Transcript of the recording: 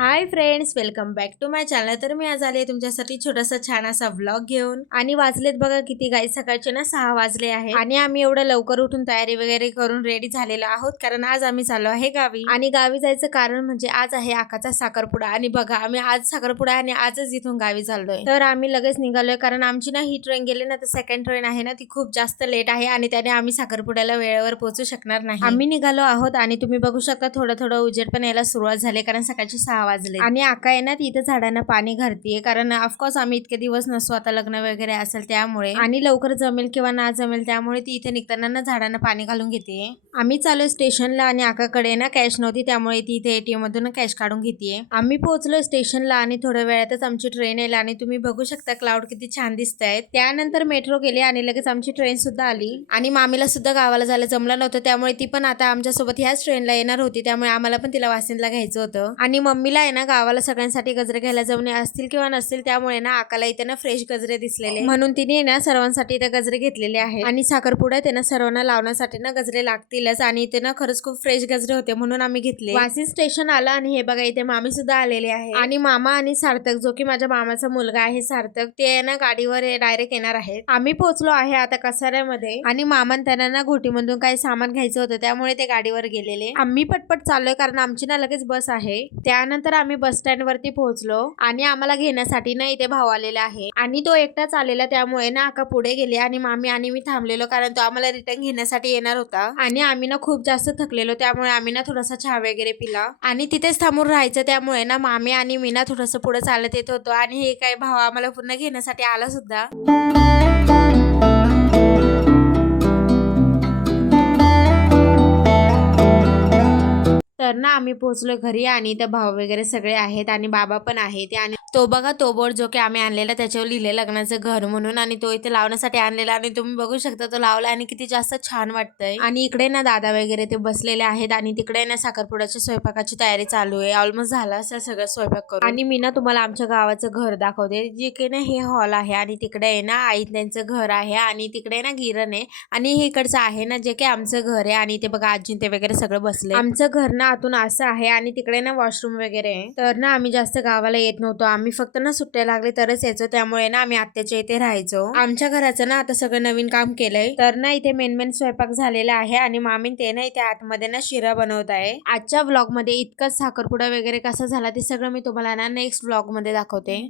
High friends, welcome back to my channel. तर मी आज आले तुमच्यासाठी छोटासा छान असा व्लॉग घेऊन. आणि वाजलेत बघा किती, गाईज सकाळचे ना 6 वाजले आहेत. आणि आम्ही एवढं लवकर उठून तयारी वगैरे करून रेडी झालेलो आहोत, कारण आज आम्ही चाललो आहे गावी. आणि गावी जायचं कारण म्हणजे आज आहे आकाचा साखरपुडा. आणि बघा, आम्ही आज साखरपुडा आणि आजच इथून गावी चाललोय. तर आम्ही लगेच निघालोय, कारण आमची ना ही ट्रेन गेली ना, तर सेकंड ट्रेन आहे ना ती खूप जास्त लेट आहे आणि त्याने आम्ही साखरपुड्याला वेळेवर पोहोचू शकणार नाही. आम्ही निघालो आहोत आणि तुम्ही बघू शकता थोडं थोडं उजेड पण यायला सुरुवात झाली, कारण सकाळची 6 वाजले. आणि आका आहे ना तिथे झाडांना पाणी घालतीये, कारण ऑफकोर्स आम्ही इतके दिवस नसू, आता लग्न वगैरे असेल त्यामुळे, आणि लवकर जमेल किंवा ना जमेल त्यामुळे ती इथे निघताना ना झाडांना पाणी घालून घेते. आम्ही चालू स्टेशनला आणि आकाकडे ना कॅश नव्हती, त्यामुळे ती इथे एटीएम मधून कॅश काढून घेते. आम्ही पोहोचलो स्टेशनला आणि थोड्या वेळातच आमची ट्रेन येईल. आणि तुम्ही बघू शकता क्लाउड किती छान दिसत आहेत. त्यानंतर मेट्रो गेली आणि लगेच आमची ट्रेन सुद्धा आली. आणि मामीला सुद्धा गावाला जायला जमलं नव्हतं, त्यामुळे ती पण आता आमच्यासोबत ह्याच ट्रेनला येणार होती, त्यामुळे आम्हाला पण तिला वासिंदला घ्यायचं होतं. आणि मम्मीला आहे ना गावाला सगळ्यांसाठी गजरे घ्यायला जमणे असतील किंवा नसतील, त्यामुळे ना आकाला इथे ना फ्रेश गजरे दिसलेले, म्हणून तिने ना सर्वांसाठी इथे गजरे घेतलेले आहेत. आणि साखरपुड्यात ना सर्वांना लावण्यासाठी ना गजरे लागतीलच, आणि इथे ना खरंच खूप फ्रेश गजरे होते म्हणून आम्ही घेतले. वासिंद स्टेशन आलं आणि हे बघा इथे मामी सुद्धा आलेले आहे. आणि मामा आणि सार्थक, जो की माझ्या मामाचा मुलगा आहे सार्थक, ते ना गाडीवर डायरेक्ट येणार आहेत. आम्ही पोहोचलो आहे आता कसाऱ्यामध्ये, आणि मामान त्यांना ना घोटीमधून काही सामान घ्यायचं होतं, त्यामुळे ते गाडीवर गेलेले. आम्ही पटपट चाललोय, कारण आमची ना लगेच बस आहे. त्यानंतर आम्ही बस स्टँड वरती पोहोचलो आणि आम्हाला घेण्यासाठी ना इथे भाऊ आलेला आहे, आणि तो एकटाच आलेला, त्यामुळे ना आका पुढे गेले आणि मामी आणि मी थांबलेलो, कारण तो आम्हाला रिटर्न घेण्यासाठी येणार होता. आणि आम्ही ना खूप जास्त थकलेलो, त्यामुळे आम्ही ना थोडासा चहा वगैरे पिला आणि तिथेच थांबून राहायचं, त्यामुळे ना मामी आणि मी ना थोडंसं पुढे चालत येत होतो. आणि हे काय भाऊ आम्हाला पुन्हा घेण्यासाठी आला सुद्धा. तर ना आम्ही पोहोचलो घरी, आणि इथं भाऊ वगैरे सगळे आहेत आणि बाबा पण आहेत. आणि तो बघा, तो बोर्ड जो की आम्ही आणलेला त्याच्यावर लिहिले लग्नाचं घर म्हणून, आणि तो इथे लावण्यासाठी आणलेला. आणि तुम्ही बघू शकता तो लावला आणि किती जास्त छान वाटतंय. आणि इकडे ना दादा वगैरे ते बसलेले आहेत, आणि तिकडे ना साखरपुड्याच्या स्वयंपाकाची तयारी चालू आहे. ऑलमोस्ट झाला असेल सगळं स्वयंपाक करून. आणि मी ना तुम्हाला आमच्या गावाचं घर दाखवते, जे की ना हे हॉल आहे, आणि तिकडे आहे ना आई त्यांचं घर आहे, आणि तिकडे ना गिरण आहे, आणि हे इकडचं आहे ना जे की आमचं घर आहे. आणि ते बघा आजी ते वगैरे सगळं बसले. आमचं घर ना आतून असं आहे, आणि तिकडे ना वॉशरूम वगैरे आहे. तर ना आम्ही जास्त गावाला येत नव्हतो, आम्ही फक्त ना सुट्ट्या लागले तरच यायचो, त्यामुळे ना आम्ही आत्याच्या इथे राहायचो. आमच्या घराचं ना आता सगळं नवीन काम केलंय. तर ना इथे मेन स्वयंपाक झालेला आहे, आणि मामीन ते ना इथे आतमध्ये ना शिरा बनवत आहे. आजच्या व्लॉग मध्ये इतकंच. साखरपुडा वगैरे कसा झाला ते सगळं मी तुम्हाला ना नेक्स्ट व्लॉग मध्ये दाखवते.